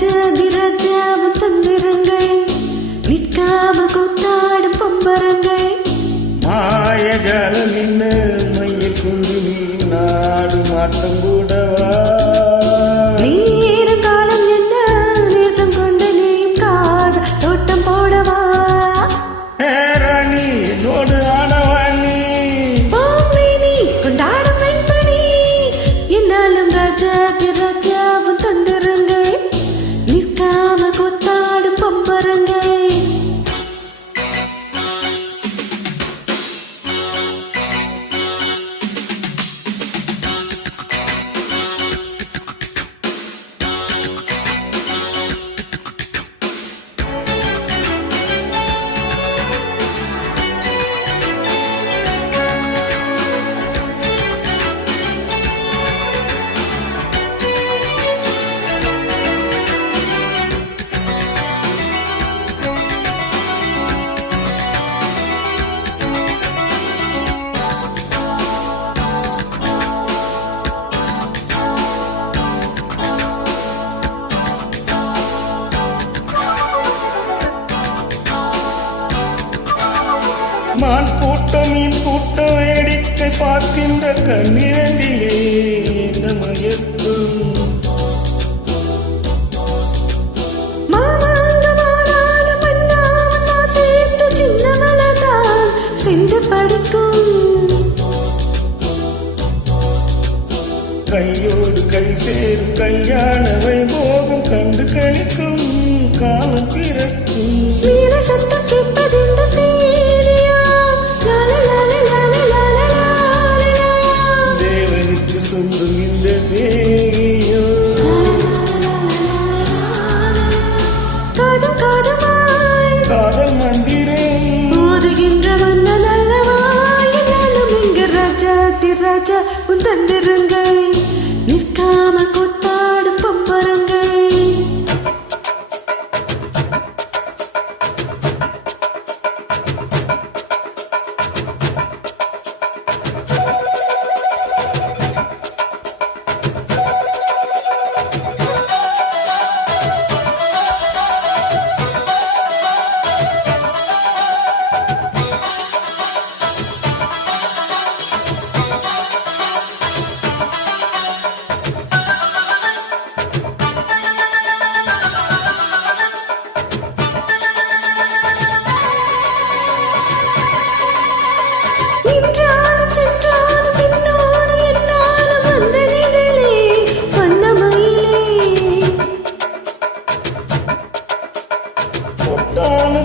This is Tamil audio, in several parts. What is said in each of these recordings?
ராஜாவும் தந்திரங்கள் நிற்காம கூத்தாடும் பம்பரங்கள் மாயஜாலம் என்ன மையில் கொண்டு நீ நாடு மாட்டம் கூடவா நீரும் காலம் என்ன நேசம் கொண்டு நீயும் காத தோட்டம் போடவா ராணி என்னோடு ஆனவாணி நீ கொண்டாடும் வெண்பணி என்னாலும் ராஜாவும் தந்திரங்கள் நிற்காம கூத்தாடும் பம்பரங்கள் மான் கூட்டம் மீன் கூட்டம் வேடிக்கை பார்க்கின்ற கண்ணிரண்டிலே என்ன மயக்கும் கையோடு கை சேரும் கல்யாண வைபோகம் கண்டு கழிக்கும் காலம் பிறக்கும் சத்தம் கேட்பது இந்த தேவனுக்கு சொந்தம் இந்த தேவியோ காதம் காதமாய் காதல் மந்திரம் போதுகின்ற மன்னன் அல்லவா என்னாலும் இங்கு ராஜா உன் தந்திரங்கள் நிற்காம கூத்தாடும் பம்பரங்கள்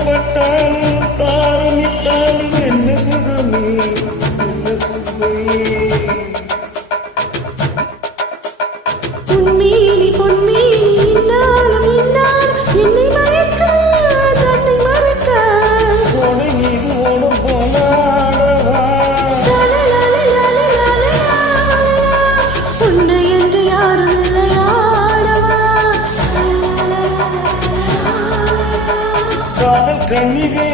பட்டாலும் தாரம் இட்டாலும் என்ன சுகமே என்ன சுகமே பொன்மேனி இன்னாலும் என்னை மறக்க தன்னை மறக்க ஓடை மீது ஓடும் போனாடவா உன்னை என்று யாரும் இல்லையாடவா காதல் கண்ணிகை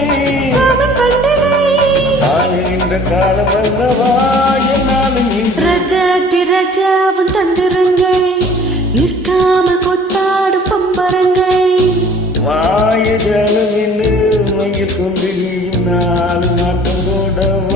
ஆளுகின்ற காலம் அல்லவா என்னாலும் ராஜாவும் தந்திரங்கள் நிற்காம கொத்தாடும் பம்பரங்கள் மாய ஜலம் என்ன மைய கொண்டு நீ நாலு நாட்டம் போடவா